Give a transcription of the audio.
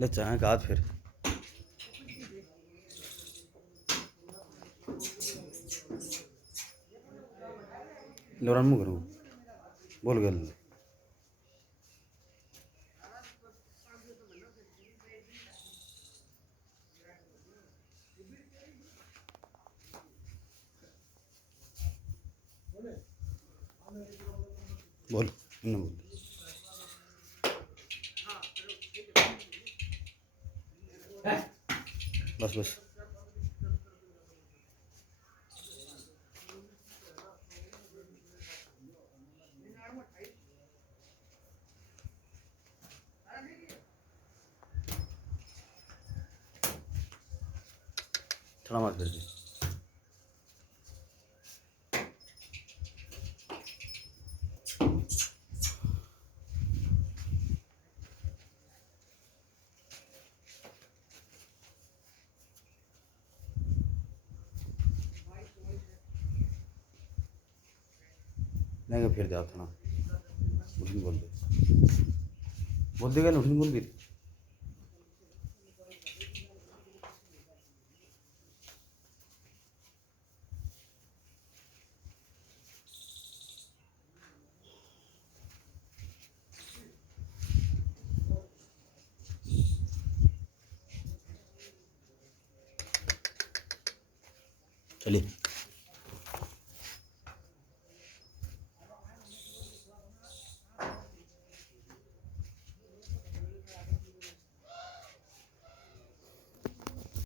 ले चाहे का फिर लोरान मुगरू बोल गल बोल इन बोल बस बस थोड़ा मत कर दे नहीं फिर जाओ थोड़ा उठिन बोल दे गल उठिन बोल फिर चलिए